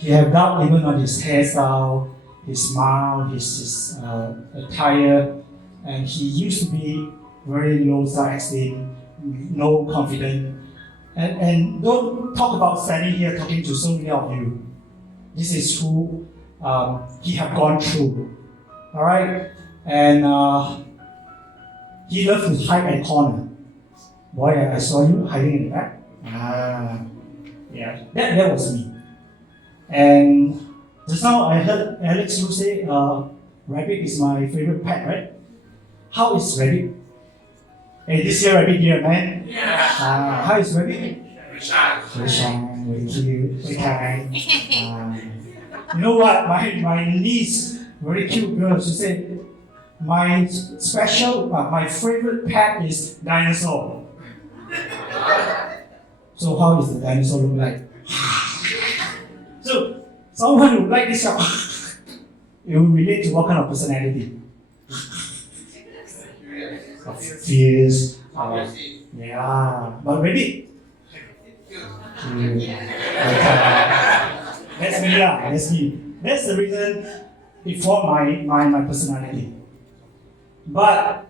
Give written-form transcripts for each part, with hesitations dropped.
He have doubt even on his hairstyle, his smile, his attire, and he used to be very low self-esteem, no confidence. And don't talk about standing here talking to so many of you. This is who he have gone through. All right, and he loved to hide at corner. Boy, I saw you hiding in the back. Yeah, that was me. And just now I heard Alex you say rabbit is my favorite pet, right? How is rabbit? Hey, this year rabbit here, man. Yeah. How is rabbit? Very shy. Very shy, very cute, very kind. You know what? My niece, very cute girl, she said, my favorite pet is dinosaur. So how does the dinosaur look like? So someone who like this, it will relate to what kind of personality? Fierce. Yeah, but maybe. That's me lah. That's me. That's the reason it formed my personality. But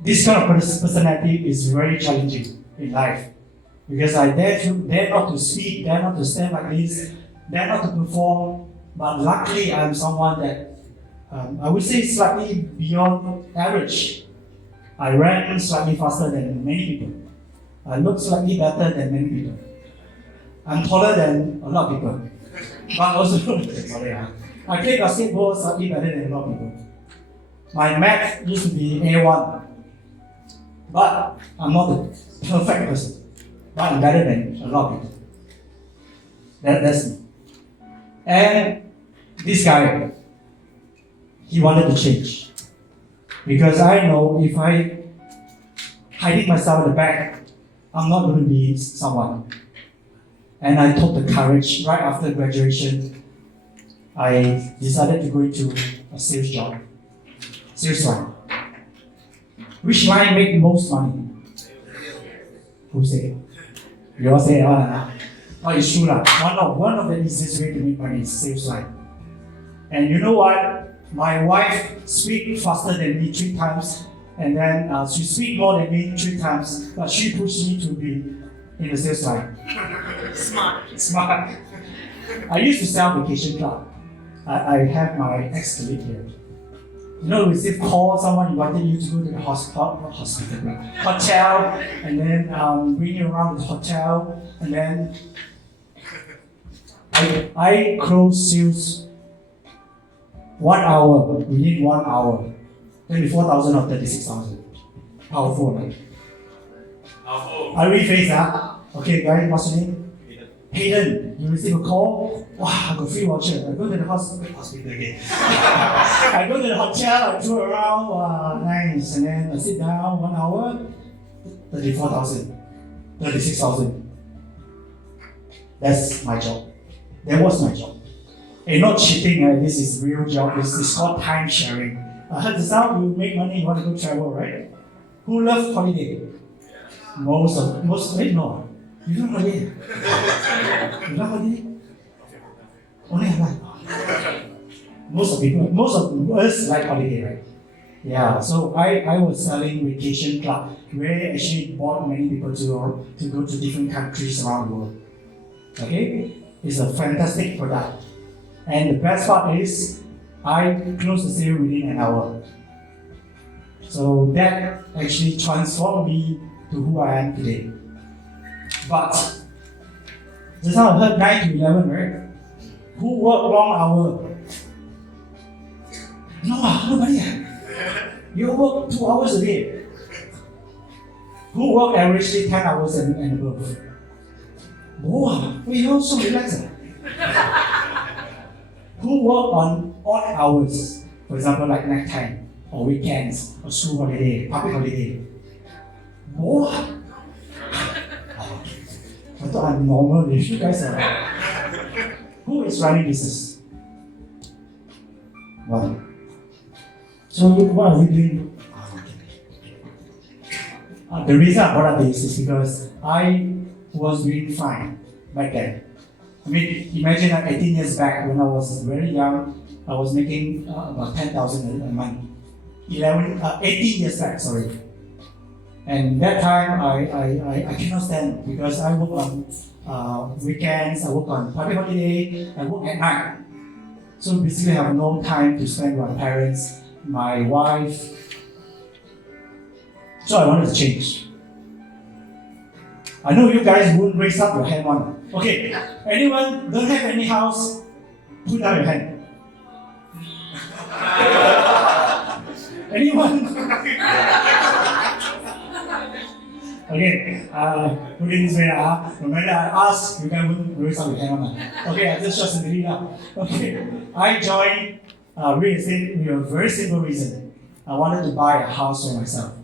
this kind of personality is very challenging in life because I dare not to speak, dare not to stand like this, dare not to perform. But luckily, I'm someone that I would say slightly beyond average. I ran slightly faster than many people. I look slightly better than many people. I'm taller than a lot of people. But also, sorry, I play basketball slightly better than a lot of people. My math used to be A1. But I'm not the perfect person. But I'm better than a lot of people. That's me. And this guy, he wanted to change. Because I know if I hiding myself in the back, I'm not going to be someone. And I took the courage right after graduation. I decided to go into a sales job. Sales line. Which line make most money? Who say? You all say, oh, it's true lah. One of the easiest way to make money is sales line. And you know what? My wife speaks faster than me 3 times, and then she speaks more than me 3 times, but she pushed me to be in the sales line. Smart. I used to sell vacation club. I have my ex-colleague here. You know, receive call, someone invited you to go to the hotel, and then bring you around the hotel, and then I close sales 1 hour, within 1 hour, 24,000 or 36,000. Powerful, right? Powerful. I rephrase, okay, guys, what's your name? Hayden. You receive a call. Wow, I got free voucher. I go to the hospital again. I go to the hotel, I tour around, nice, and then I sit down 1 hour, 34,000, 36,000. That's my job. That was my job. And not cheating, this is real job. This is called time sharing. I heard the sound, you make money, you want to go travel, right? Who loves holiday? Most, no. You don't holiday? You don't holiday? Only I like. Most of us like holiday, right? Yeah, so I was selling vacation club where I actually brought many people to go to different countries around the world. Okay? It's a fantastic product. And the best part is, I closed the sale within an hour. So that actually transformed me to who I am today. But, just now I heard 9 to 11, right? Who work long hour? No, nobody. You work 2 hours a day. Who work averagely 10 hours and above? Oh, you all so relaxed. Who work on odd hours, for example, like night time, or weekends, or school holiday, public holiday? What? I thought I'm normal. You guys are. Who is running business? One. So what are we doing? The reason I brought up this is because I was doing fine back then. I mean, imagine 18 years back when I was very young, I was making about 10,000 a month. 18 years back, sorry. And that time I cannot stand because I work on weekends, I work on public holiday, I work at night. So basically I have no time to spend with my parents, my wife. So I wanted to change. I know you guys won't raise up your hand on. Okay, anyone don't have any house, put down your hand. Anyone? Okay, put it this way. No matter I ask, you guys won't raise up your hand on. Okay, I just trust in the leader. Okay, I joined real estate with a very simple reason. I wanted to buy a house for myself.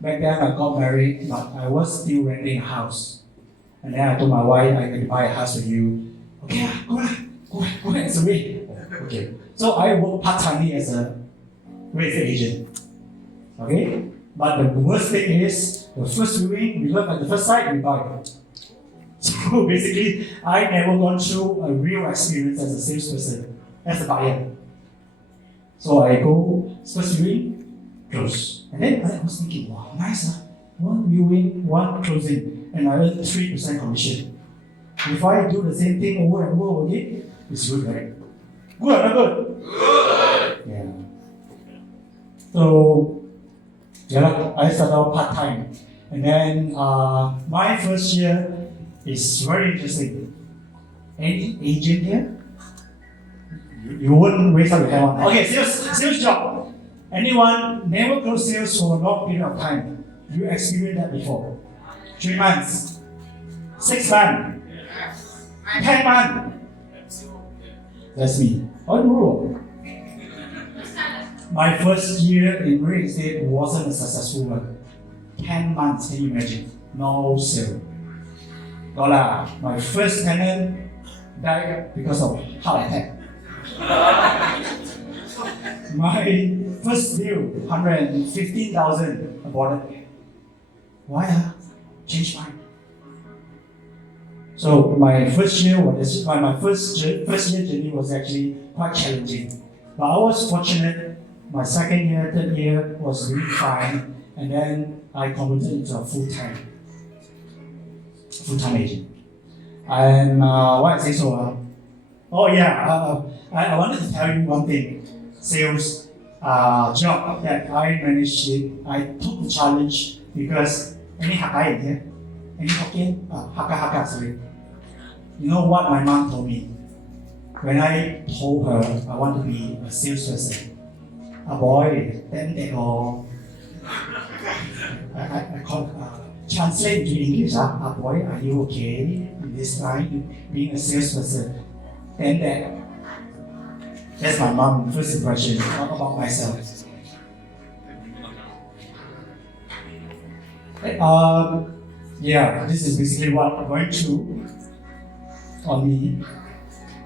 Back then I got married, but I was still renting a house. And then I told my wife, I'm going to buy a house for you. Okay, go ahead, it's a way. Okay. So I work part-time as a real estate agent. Okay? But the worst thing is, the first viewing, we look at the first site, we buy. So basically, I never gone through a real experience as a salesperson, as a buyer. So I go, first viewing, close. And then I was thinking, wow, nice, huh? One viewing, one closing, and I earn 3% commission. If I do the same thing over and over again, it's good, right? Good or not good? Good! Yeah. So, I started out part-time. And then my first year is very interesting. Any agent here? You wouldn't raise up your hand. Okay, sales job. Anyone never close sales for a long period of time? You experienced that before? 3 months, 6 months, 10 months. That's me. On the rule. My first year in real estate wasn't a successful one. 10 months, can you imagine? No sale. My first tenant died because of heart attack. My first deal, 115,000 aborted. Why? Change mind. So my first year was my first year journey was actually quite challenging. But I was fortunate. My second year, third year was really fine, and then I converted into a full-time agent. And why I say so? I wanted to tell you one thing. Sales job that I managed it. I took the challenge because any Hakka in here? Any Hokkien? Hakka, sorry. You know what my mom told me? When I told her I want to be a salesperson, a boy, then they all I call translate to English. A boy, are you okay in this line, being a salesperson? Then that's my mom's first impression about myself. This is basically what I'm going through on me.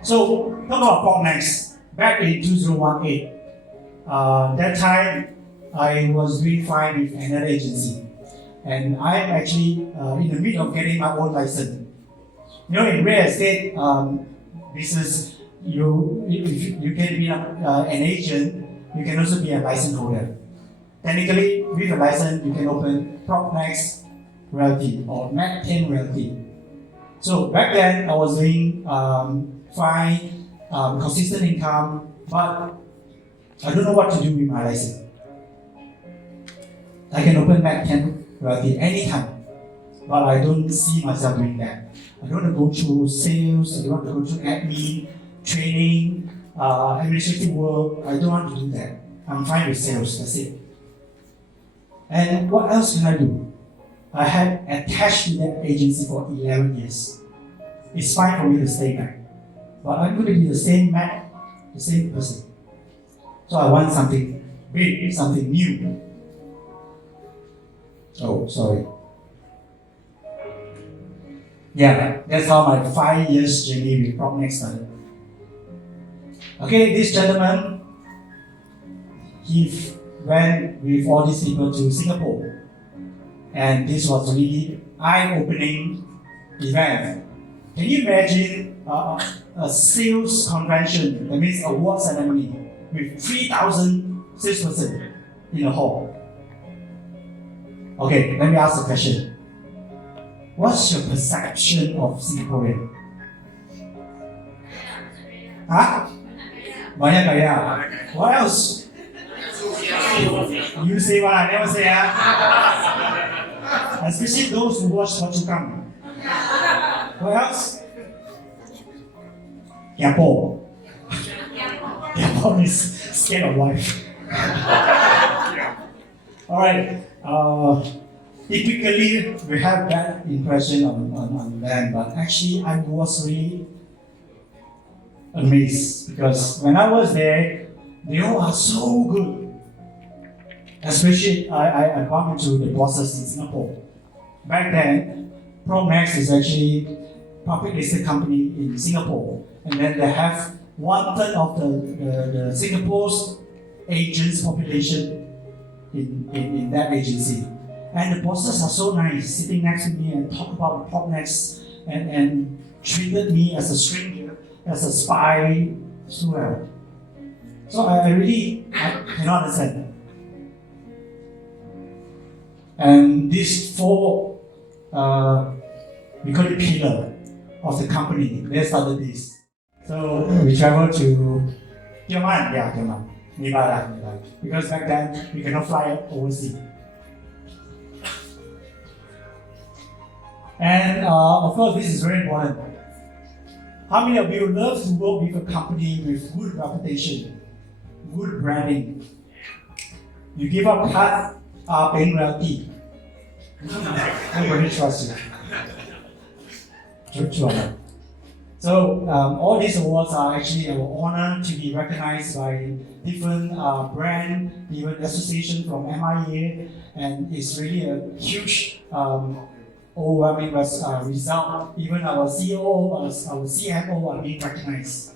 So, talk about PropNex. Back in 2018, that time I was doing fine with another agency. And I'm actually in the middle of getting my own license. You know, in real estate business, if you can be an agent, you can also be a license holder. Technically, with a license, you can open PropNex Realty or Matt Tian Realty. So back then, I was doing fine, consistent income, but I don't know what to do with my license. I can open Matt Tian Realty anytime, but I don't see myself doing that. I don't want to go through sales, I don't want to go through admin, training, administrative work. I don't want to do that. I'm fine with sales, that's it. And what else can I do? I had attached to that agency for 11 years. It's fine for me to stay back. But I'm going to be the same man, the same person. So I want something big, something new. Oh, sorry. Yeah, that's how my 5 years journey with PropNex started. Okay, this gentleman, he went with all these people to Singapore. And this was really eye-opening event Can you imagine a sales convention, that means award ceremony, with 3,000 salesperson in the hall? Okay, let me ask the question. What's your perception of Singaporean? Huh? Banyak gaya. What else? You say what I never say, especially those who watch What You Come. What else? Yapo. Yapo is scared of life. Alright. Typically, we have that impression on them, but actually, I was really amazed because when I was there, they all are so good. Especially, I bumped into the bosses in Singapore. Back then, PropNex is actually a public listed company in Singapore, and then they have 1/3 of the Singapore's agents population in that agency. And the bosses are so nice, sitting next to me and talk about PropNex and treated me as a stranger, as a spy as well. So I cannot understand. And these four, we call it pillar of the company, they started this. So we traveled to Tioman, nearby. Because back then we cannot fly overseas. And of course, this is very important. How many of you love to work with a company with good reputation, good branding? You give up cut, paying royalty. Nobody trusts you. So all these awards are actually our honor to be recognized by different brand, even association from MIA, and it's really a huge overwhelming result. Even our CEO, our CMO are being recognized.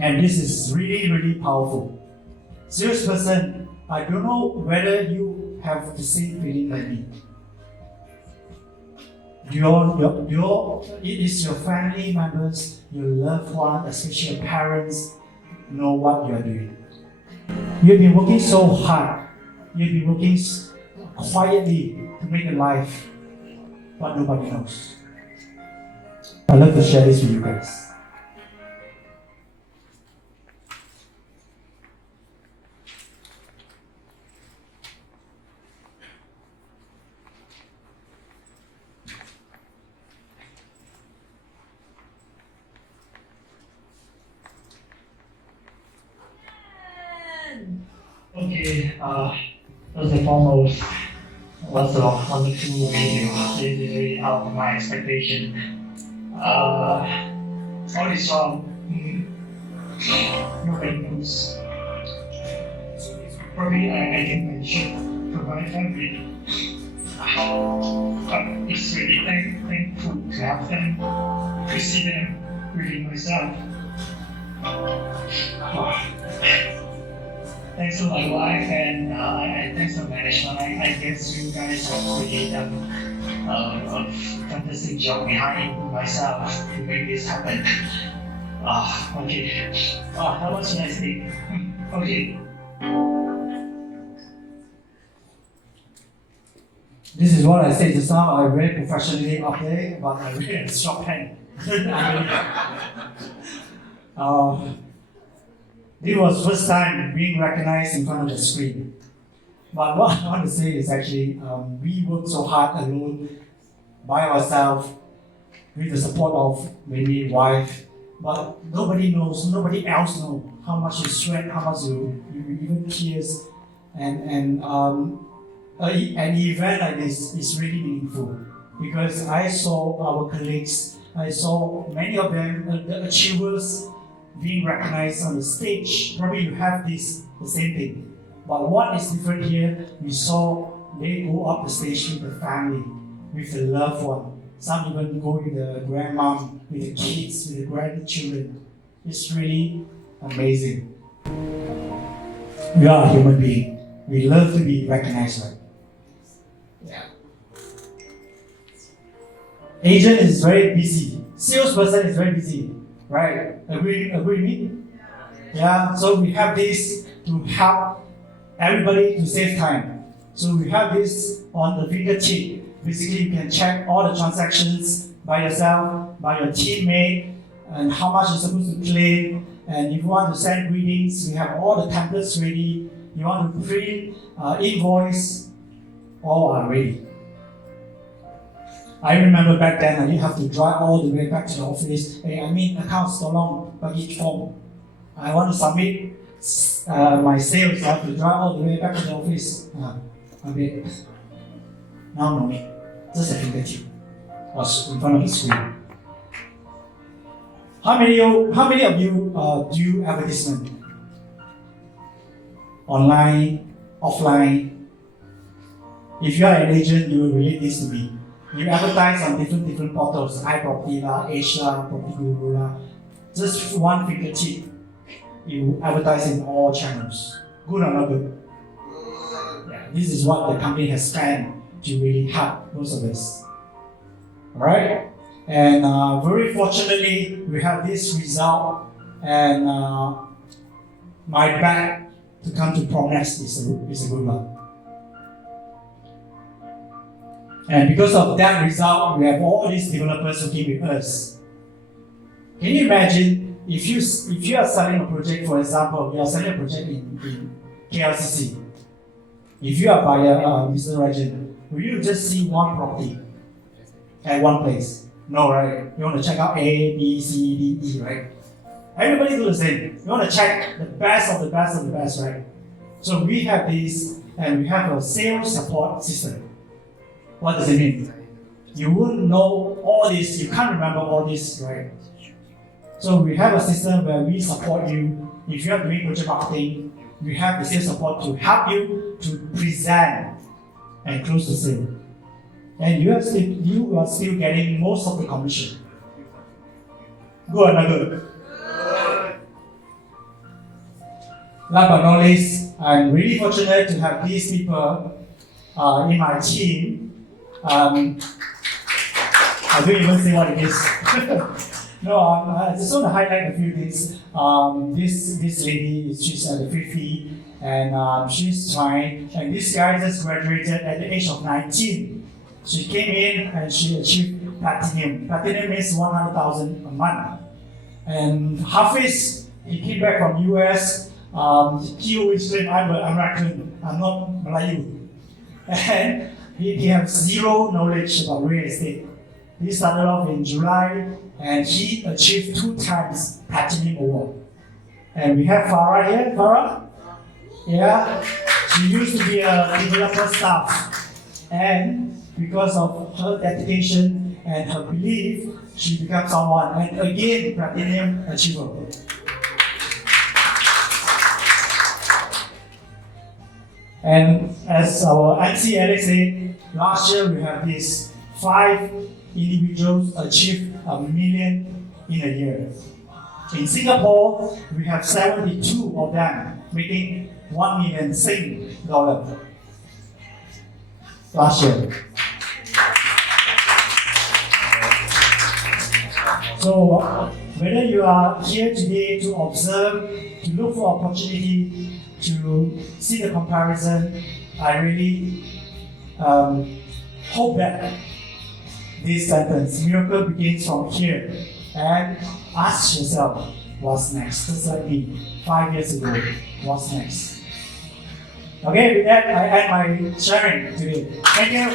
And this is really, really powerful. Salesperson, I don't know whether you have the same feeling like me. It is your family members, your loved ones, especially your parents, know what you are doing. You've been working so hard. You've been working quietly to make a life, but nobody knows. I'd love to share this with you guys. Okay, first and foremost, was a wonderful video. This is really out of my expectation. All this song, nobody knows. Probably I can mention for my family. But it's really thankful to have them, to see them, really myself. Thanks to my wife and thanks to management. I guess you guys have really done a fantastic job behind myself to make this happen. Okay. How much should I say? Okay. This is what I said just now. I read professionally up there, but I read a shorthand. This was first time being recognized in front of the screen. But what I want to say is actually, we worked so hard alone, by ourselves, with the support of maybe wife, but nobody knows, nobody else knows how much you sweat, how much you even tears, and an event like this is really meaningful because I saw our colleagues, I saw many of them, the achievers, being recognized on the stage. Probably you have the same thing. But what is different here, we saw they go up the stage with the family, with the loved one. Some even go with the grandmom, with the kids, with the grandchildren. It's really amazing. We are a human being. We love to be recognized, right? Yeah. Agent is very busy. Salesperson is very busy, right? Agree with me? Yeah. So we have this to help everybody to save time. So we have this on the fingertip. Basically, you can check all the transactions by yourself, by your teammate, and how much you're supposed to claim. And if you want to send greetings, we have all the templates ready. You want to print invoice, all are ready. I remember back then, I didn't have to drive all the way back to the office. Hey, I mean, accounts so long, but each form. I want to submit my sales, I have to drive all the way back to the office. A bit. Now, no, just a fingertip was in front of the screen. How many of you do advertisement? Online, offline. If you are an agent, you will relate this to me. You advertise on different portals, iProperty lah, Edge lah, Property Guru lah. Just one fingertip, you advertise in all channels. Good or not good? Yeah, this is what the company has spent to really help most of us. Alright? And very fortunately, we have this result, and my bet to come to PropNex is a good one. And because of that result, we have all these developers working with us. Can you imagine if you are selling a project, for example, you are selling a project in KLCC. If you are buyer, Mr. Rajan, will you just see one property at one place? No, right? You want to check out A, B, C, D, E, right? Everybody do the same. You want to check the best of the best of the best, right? So we have this, and we have a sales support system. What does it mean? You wouldn't know all this, you can't remember all this, right? So we have a system where we support you. If you are doing project marketing, we have the sales support to help you to present and close the sale. And you are still getting most of the commission. Good or not good? Last but not least, I'm really fortunate to have these people in my team. I don't even say what it is. No, I just want to highlight a few things. This lady, she's at the Fifi, and she's trying. And this guy just graduated at the age of 19. She came in and she achieved platinum. Platinum means 100,000 a month. And Hafiz, he came back from US. He always claimed, I'm American, I'm not Melayu. And he has zero knowledge about real estate. He started off in July and he achieved 2 times platinum award. And we have Farah here. Farah? Yeah. She used to be a developer staff. And because of her dedication and her belief, she became someone. And again, platinum achiever. And as our MC Alex said, last year we have these 5 individuals achieve $1 million in a year. In Singapore, we have 72 of them making $1 million Sing dollar last year. So whether you are here today to observe, to look for opportunity, to see the comparison, I really hope that this sentence, miracle begins from here, and ask yourself, what's next? Just like me, 5 years ago, what's next? Okay, with that, I end my sharing today. Thank you.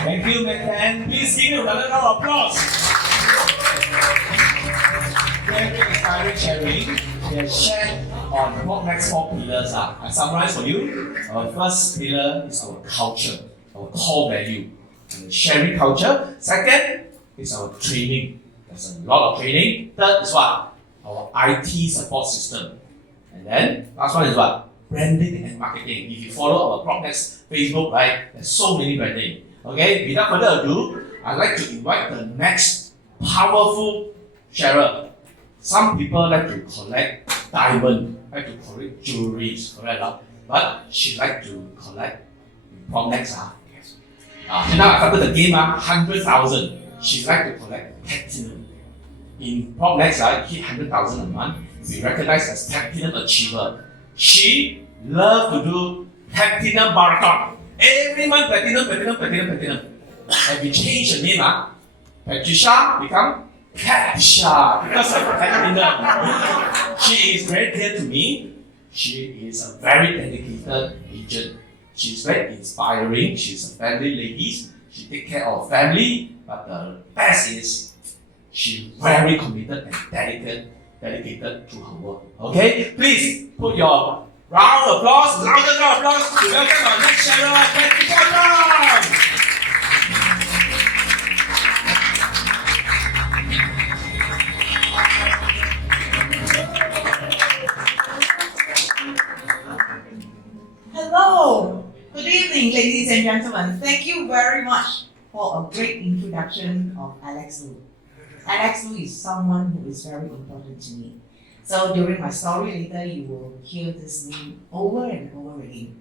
Thank you, Matt Tian. Please give him another round of applause. Very inspiring sharing. We have shared on PropNex 4 pillars. I summarize for you. Our first pillar is our culture, our core value, and the sharing culture. Second is our training. There's a lot of training. Third is what? Our IT support system. And then last one is what? Branding and marketing. If you follow our PropNex Facebook, right, there's so many branding. Okay, without further ado, I'd like to invite the next powerful sharer. Some people like to collect diamond, like to collect jewelry, correct? but she like to collect PropNex. So now after the game, 100,000. She like to collect platinum. In PropNex, hit 100,000 a month. We recognize as platinum achiever. She love to do platinum marathon. Every month, platinum. And we change the name, Patriciar become Patriciar because of platinum. She is very dear to me. She is a very dedicated agent. She's very inspiring. She's a family lady. She take care of family. But the best is she's very committed and dedicated to her work. Okay, please put your round of applause, louder round of applause to welcome our next sharer, Patriciar. Hello, good evening, ladies and gentlemen. Thank you very much for a great introduction of Alex Lu. Alex Lu is someone who is very important to me. So during my story later, you will hear this name over and over again.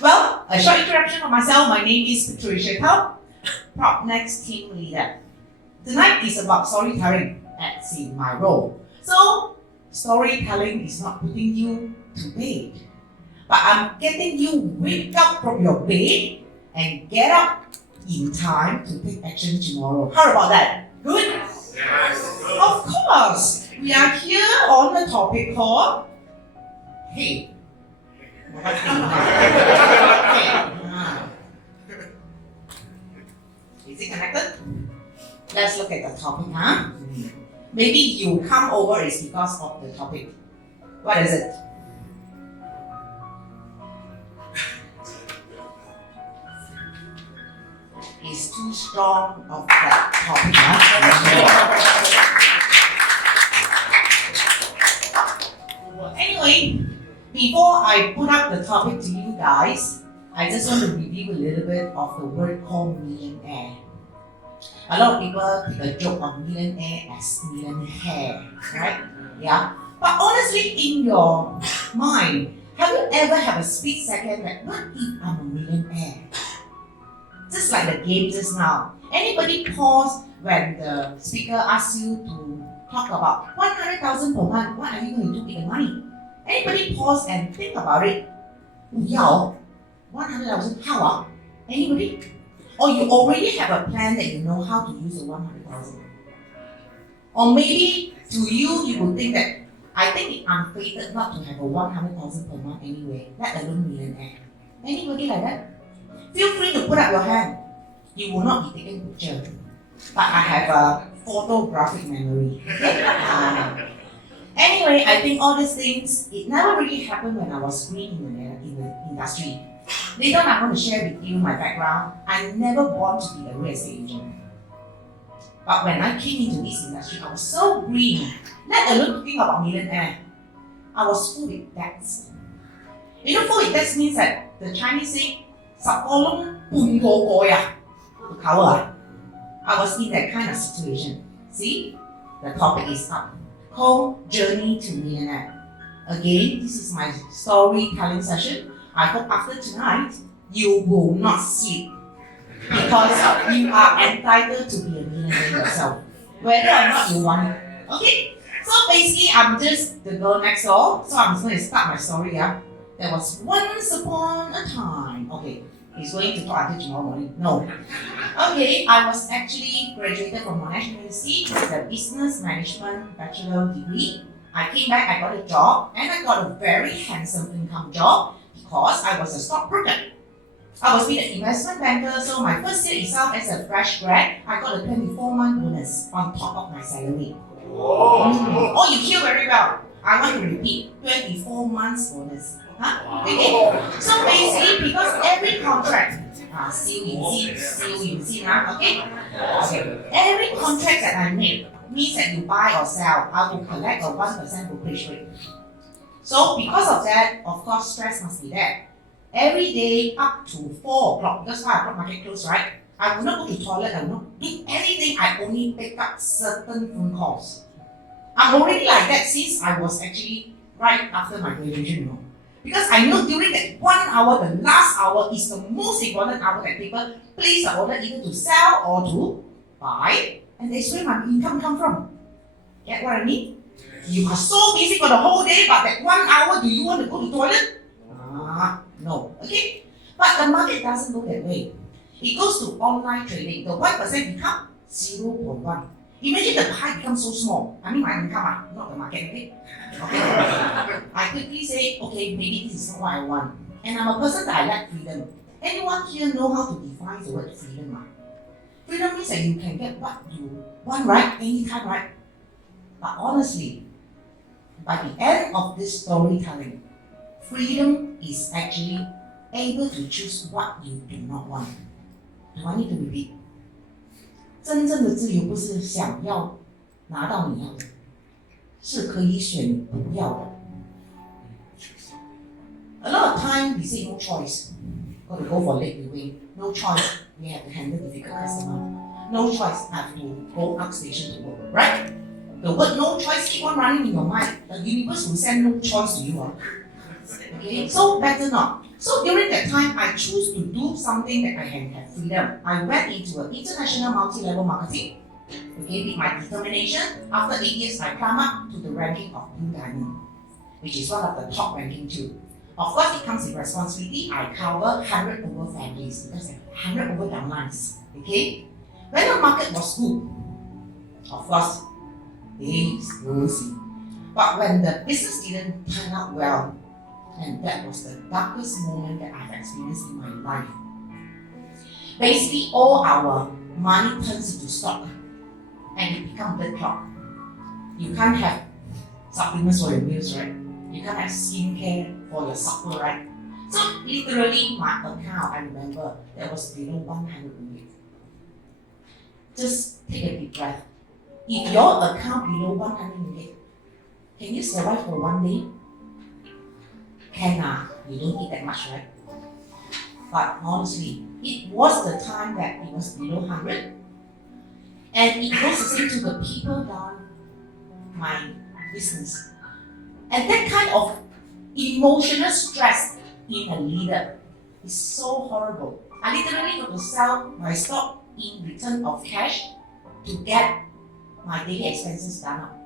Well, a short introduction of myself. My name is Patriciar Tham, PropNex team leader. Tonight is about storytelling, as in my role. So, storytelling is not putting you to bed, but I'm getting you wake up from your bed and get up in time to take action tomorrow. How about that? Good? Yes. Of course. We are here on the topic called Hey. Is it connected? Let's look at the topic, Maybe you come over is because of the topic. What is it? Is too strong of that topic. Anyway, before I put up the topic to you guys, I just want to review a little bit of the word called millionaire. A lot of people take a joke on millionaire as millionaire, right? Yeah. But honestly, in your mind, have you ever had a split second that what if I'm a millionaire? Just like the game just now. Anybody pause when the speaker asks you to talk about 100,000 per month? What are you going to do with the money? Anybody pause and think about it? 100,000, how? Anybody? Or you already have a plan that you know how to use the 100,000? Or maybe to you, you will think that I think I'm fated not to have a 100,000 per month anyway, let alone millionaire. Anybody like that? Feel free to put up your hand. You will not be taking picture. But I have a photographic memory. Anyway, I think all these things, it never really happened when I was green in the industry. Later on, I'm going to share with you my background. I never wanted to be a real estate agent. But when I came into this industry, I was so green, let alone talking about millionaire. I was full with debts. You know, full with debts means that the Chinese say, 十個窿半個蓋啊，口啊。I was in that kind of situation. See, the topic is up. Called Journey to Millionaire. Again, this is my storytelling session. I hope after tonight, you will not sleep. Because you are entitled to be a millionaire yourself. Whether or not you want it. Okay? So basically, I'm just the girl next door. So I'm just going to start my story. There was once upon a time. Okay, he's going to talk until tomorrow morning. No. Okay, I was actually graduated from Monash University with a business management bachelor degree. I came back, I got a job, and I got a very handsome income job because I was a stockbroker. I was with an investment banker, so my first year itself as a fresh grad, I got a 24-month bonus on top of my salary. Oh, you hear very well. I want to repeat, 24 months bonus. Okay? So basically, because every contract, okay? Every contract that I make means that you buy or sell, I will collect a 1% brokerage rate. So because of that, of course, stress must be there. Every day up to 4 o'clock, because 5 o'clock market close, right? I will not go to toilet, I will not do anything, I only pick up certain phone calls. I'm already like that since I was actually right after my graduation, Because I know during that 1 hour, the last hour is the most important hour that people place the order either to sell or to buy. And that's where my income come from. Get what I mean? You are so busy for the whole day, but that 1 hour, do you want to go to toilet? No. Okay? But the market doesn't go that way. It goes to online trading. The 1% become 0.1. Imagine the pie becomes so small. I mean my income, not the market, okay? I quickly say, okay, maybe this is not what I want. And I'm a person that I like freedom. Anyone here know how to define the word freedom? Freedom means that you can get what you want, right? Anytime, right? But honestly, by the end of this storytelling, freedom is actually able to choose what you do not want. Do I need to repeat? 真正的自由不是想要拿到你要的，是可以选不要的。A lot of time we say no choice. Got to go for late viewing. No choice. We have to handle difficult customer. No choice. Have to go outstation to work. Right? The word no choice keep on running in your mind. The universe will send no choice to you. Okay? So better not. So during that time, I choose to do something that I can have freedom. I went into an international multi-level marketing. Okay, with my determination. After 8 years, I climbed up to the ranking of Blue Diamond, which is one of the top ranking too. Of course, it comes with responsibility. I cover 100 over families because I have 100 over downlines. Okay, when the market was good, of course, things rosy. But when the business didn't turn out well, and that was the darkest moment that I've experienced in my life. Basically, all our money turns into stock and it becomes blood clot. You can't have supplements for your meals, right? You can't have skincare for your supper, right? So literally, my account, I remember, that was below 100 ringgit. Just take a deep breath. If your account below 100 ringgit, can you survive for 1 day? Can you don't eat that much, right? But honestly, it was the time that it was below 100. And it goes the same to the people down my business. And that kind of emotional stress in a leader is so horrible. I literally got to sell my stock in return of cash to get my daily expenses done up.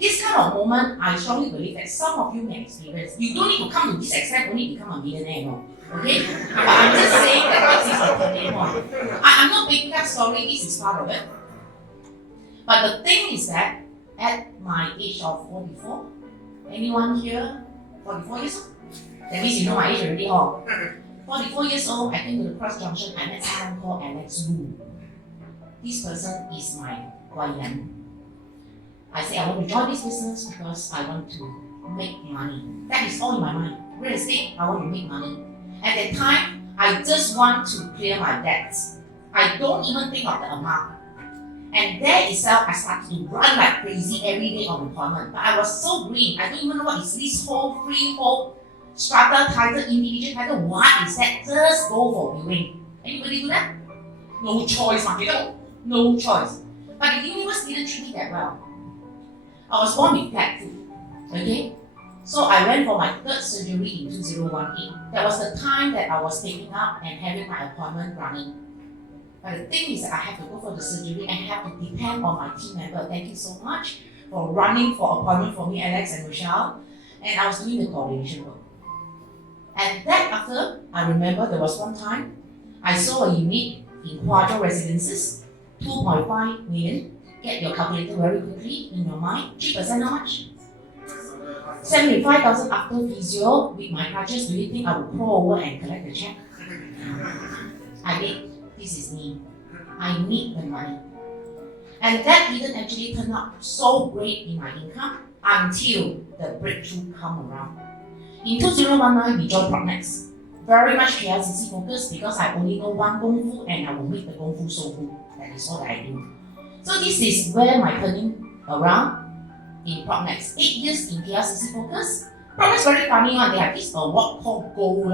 This kind of moment, I strongly believe that some of you may experience. You don't need to come to this extent only to become a millionaire, no. Okay? But I'm just saying that this is the turning point. I'm not making up story, this is part of it. But the thing is that at my age of 44, anyone here 44 years old? That means you know my age already, huh? 44 years old, I came to the cross junction, I met someone called Alex Wu. This person is my YN. I say I want to join this business because I want to make money. That is all in my mind. Real estate, I want to make money. At that time, I just want to clear my debts. I don't even think of the amount. And there itself, I started to run like crazy every day on appointment. But I was so green. I don't even know what is leasehold, freehold, strata title, individual title. What is that? Just go for viewing. Anybody do that? No choice, no choice. But the universe didn't treat me that well. I was born with flat foot. Okay? So I went for my third surgery in 2018. That was the time that I was taking up and having my appointment running. But the thing is that I have to go for the surgery and have to depend on my team member. Thank you so much for running for appointment for me, Alex and Michelle. And I was doing the coordination work. And then after, I remember there was one time I saw a unit in Huazhou Residences, 2.5 million. Get your calculator very quickly in your mind. 3% how much? 75,000 after physio with my crutches. Do you think I would crawl over and collect the check? I did. This is me. I need the money. And that didn't actually turn out so great in my income until the breakthrough come around. In 2019, we joined PropNex. Very much KLCC focused because I only know one Kung Fu and I will make the Kung Fu so good. That is all that I do. So this is where my turning around in PropNex. 8 years in KLCC focus. PropNex very funny one. They have this award called Gold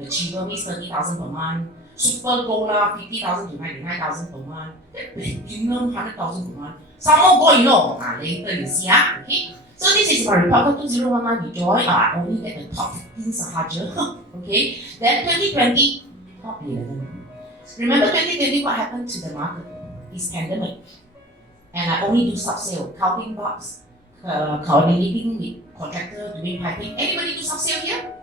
Achiever means 30,000 per month. Super Gold 50,000 to 99,000 per month. Platinum 100,000 per month. Some more gold, you know. Later you see, okay. So So this is my report 2019 we joined. I only get the top 15 sahaja. Okay. Then 2020, top 11. Remember 2020 what happened to the market? It's pandemic. And I only do sub-sale, counting box, coordinating with contractor, doing piping. Anybody do sub-sale here?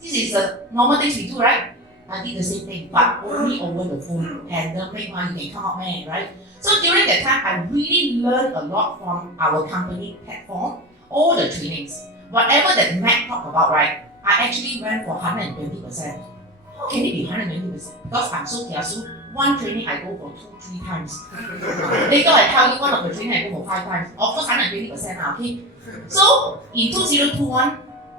This is the normal things we do, right? I did the same thing, but only over the phone. Pandemic, you can come out, man, right? So during that time, I really learned a lot from our company platform, all the trainings. Whatever that Matt talked about, right? I actually went for 120%. How can it be 120%? Because I'm so kiasu. One training I go for 2-3 times. Later I tell you one of the training I go for 5 times. Of course 120%, okay? So in 2021,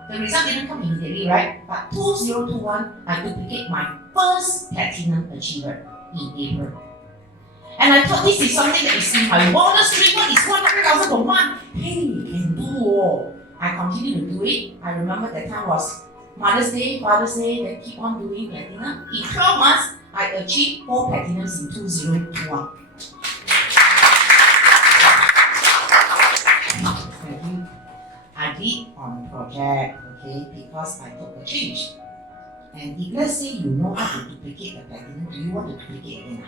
the result didn't come immediately, right? But 2021, I duplicate my first platinum achiever in April. And I thought this is something that is in my wildest dream. What is 100,000 per month? Hey, can do. I continue to do it. I remember that time was Mother's Day, Father's Day, then keep on doing platinum. In 12 months, I achieved 4 platinums in 2021. Thank you. I did on a project, okay, because I took a change. And if let's say you know how to duplicate the platinum, do you want to duplicate again?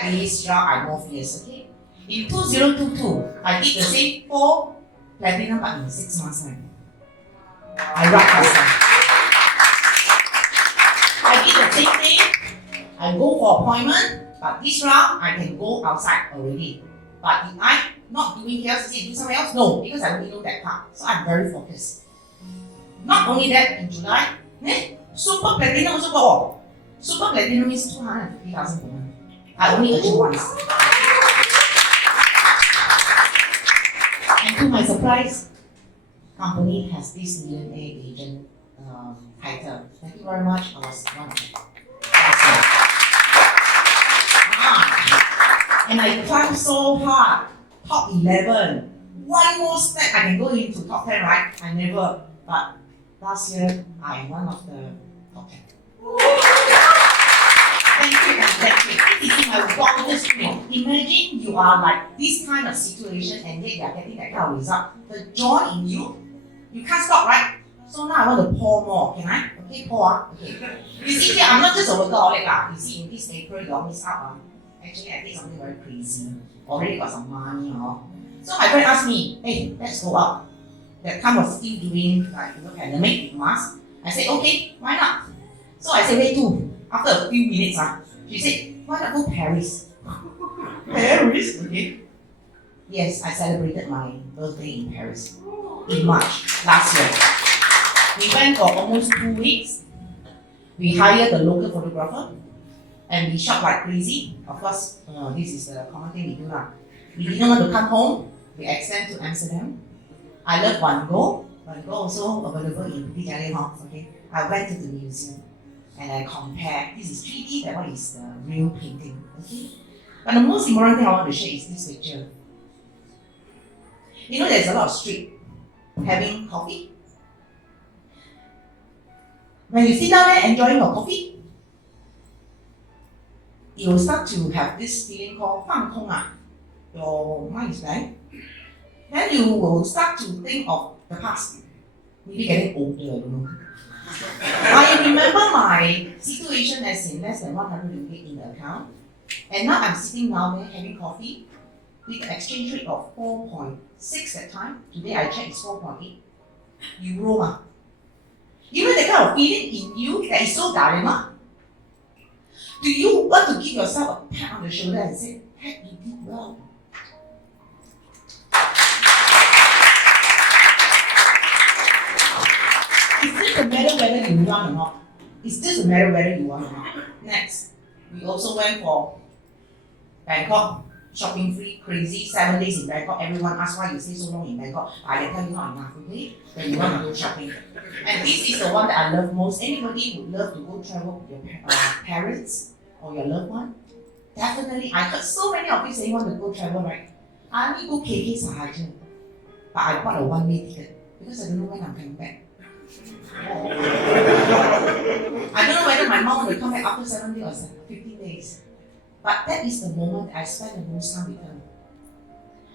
Please, I'm more fierce, okay? In 2022, I did the same 4 platinum but in 6 months' time. I write myself. I did the same thing. I go for appointment, but this round I can go outside already. But if I not doing KLCC, do somewhere else? No, because I only know that part. So I'm very focused. Not only that, in July, Super Platinum also go. Super Platinum is 250,000 per month. I only achieve once. And to my surprise, company has this millionaire agent title. Thank you very much. I was one of them. And I climbed so hard. Top 11. One more step, I can go into top 10, right? I never. But last year, I am one of the top 10. Thank you and thank you. This is my wildest dream. Imagine you are like this kind of situation and yet you are getting that kind of result. The joy in you, you can't stop, right? So now I want to pour more. Can I? Okay, pour. Okay. You see here, I'm not just a workaholic. You see, in this April, you all miss out. Actually, I did something very crazy. Already got some money. So my friend asked me, hey, let's go out. That time was still doing pandemic with mask. I said, okay, why not? So I said, wait too. After a few minutes, she said, why not go Paris? Paris? Okay. Yes, I celebrated my birthday in Paris in March last year. We went for almost 2 weeks. We hired a local photographer and we shot like crazy. Of course, this is the common thing we do now. We didn't want to come home. We extend to Amsterdam. I love Van Gogh. Van Gogh also available in Patriciar. Okay. I went to the museum and I compared. This is 3D, that one is the real painting. Okay. But the most important thing I want to share is this picture. You know, there's a lot of street having coffee. When you sit down there enjoying your coffee, you will start to have this feeling called 放空. Your mind is blank. Then you will start to think of the past. Maybe getting older, I don't know. I remember my situation as in less than 100 ringgit in the account. And now I'm sitting down there having coffee with an exchange rate of 4.6 at time. Today I checked it's 4.8 euro. You know that kind of feeling in you that is so dilemma? Do you want to give yourself a pat on the shoulder and say, hey, you did well? It doesn't matter whether you want or not. It doesn't matter whether you want or not. Next, we also went for Bangkok, shopping free, crazy, 7 days in Bangkok. Everyone asks why you stay so long in Bangkok. I can tell you not enough, okay? When you want to go shopping. And this is the one that I love most. Anybody would love to go travel with your parents or your loved one? Definitely. I heard so many of you saying want to go travel, right? I only go KK Sahaja. But I bought a one-way ticket because I don't know when I'm coming back. I don't know whether my mom will come back after 7 days or 15 days. But that is the moment I spend the most time with her.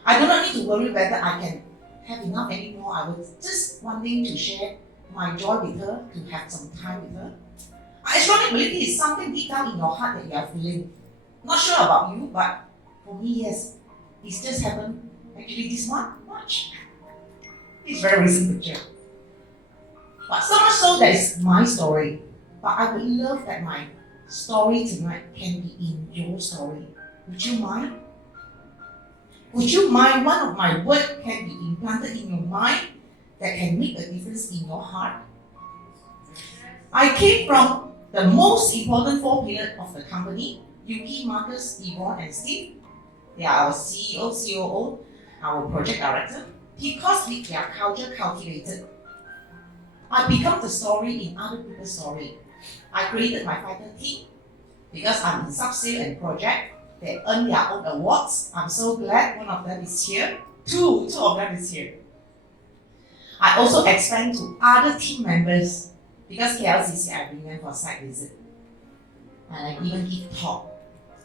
I do not need to worry whether I can have enough anymore. I was just wanting to share my joy with her, to have some time with her. Strong ability is something deep down in your heart that you are feeling. Not sure about you, but for me, yes. It's just happened actually this month, March. It's very recent picture. But so much so that it's my story. But I would love that my story tonight can be in your story. Would you mind? Would you mind one of my words can be implanted in your mind that can make a difference in your heart? I came from the most important 4 pillars of the company, Yuki, Marcus, Yvonne, and Steve. They are our CEO, COO, our project director. Because with their culture cultivated, I become the story in other people's story. I created my fighter team because I'm in sub-sale and project. They earn their own awards. I'm so glad one of them is here. Two of them is here. I also expand to other team members because KLCC, I bring them for a site visit. And I even give talk.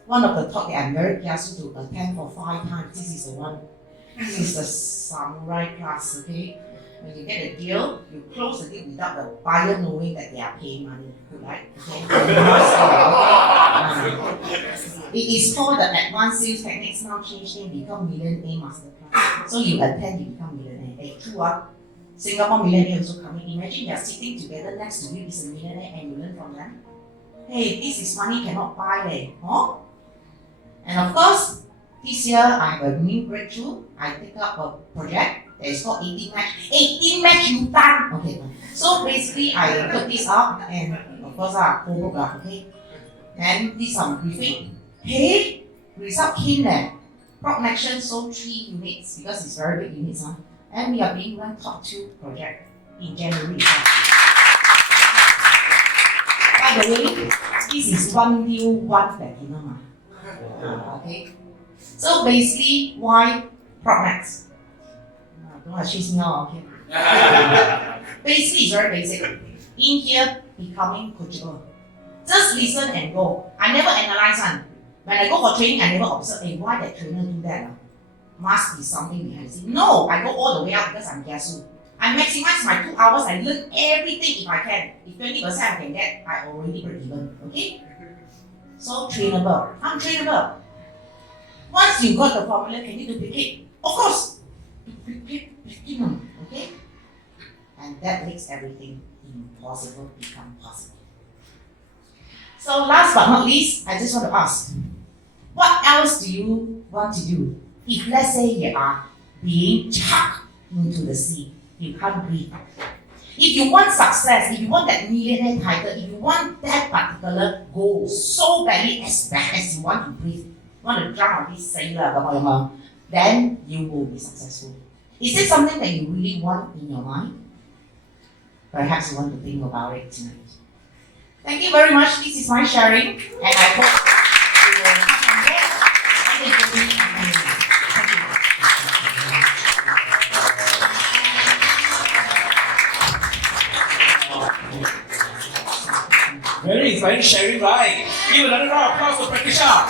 One of the talk that I'm very careful to attend for 5 times. This is the one. This is the samurai class, okay? When you get a deal, you close the deal without the buyer knowing that they are paying money, right? It is called the advanced sales techniques, now changed name, become Millionaire Masterclass. So you attend, you become millionaire. Hey, true, Singapore millionaire also coming. Imagine you are sitting together next to you is a millionaire and you learn from them. Hey, this is money cannot buy, huh? And of course, this year I have a new breakthrough. I pick up a project that is called 18 match. 18 match you done! Okay, so basically I put this up and of course okay. And this briefing. Hey, result came there. PropNex sold 3 units because it's very big units. And we are being ranked top 2 project in January. By the way, this is 1 deal, 1 platinum. Okay. So basically, why PropNex? Don't want to chase me out, okay? Basically, it's very basic. In here, becoming coachable. Just listen and go. I never analyze one. When I go for training, I never observe, hey, why that trainer do that? Must be something behind the scene. No, I go all the way out because I'm Yasu. I maximize my 2 hours, I learn everything if I can. If 20% I can get, I already break even, okay? So trainable. I'm trainable. Once you got the formula, can you duplicate? Of course. Duplicate platinum, okay? And that makes everything impossible become possible. So last but not least, I just want to ask, what else do you want to do? If let's say you are being chucked into the sea, you can't breathe. If you want success, if you want that millionaire title, if you want that particular goal so badly as bad as you want to breathe, want to jump on this sailor, then you will be successful. Is it something that you really want in your mind? Perhaps you want to think about it tonight. Thank you very much. This is my sharing, and I hope you will come from there. Very inspiring sharing, right? Give another round of applause for Patriciar.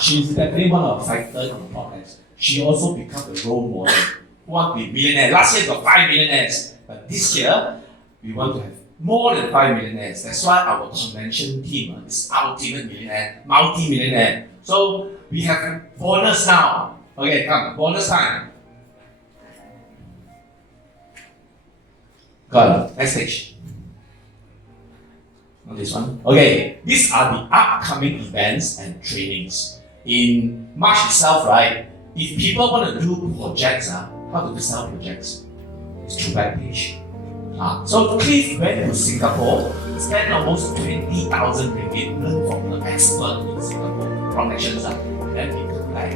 She's definitely one of the fighters on PropNex. She also become the role model. Who want to be millionaire? Last year we got 5 millionaires, but this year we want to have more than 5 millionaires. That's why our convention team is ultimate millionaire, multi-millionaire. So we have bonus now. Okay, come, bonus time. Got it. Next stage. On this one. Okay, these are the upcoming events and trainings. In March itself, right? If people want to do projects, how to sell projects? It's through web page. So Cliff went to Singapore, spent almost 20,000 ringgit, learn from the expert in Singapore, PropNex, and then he come back.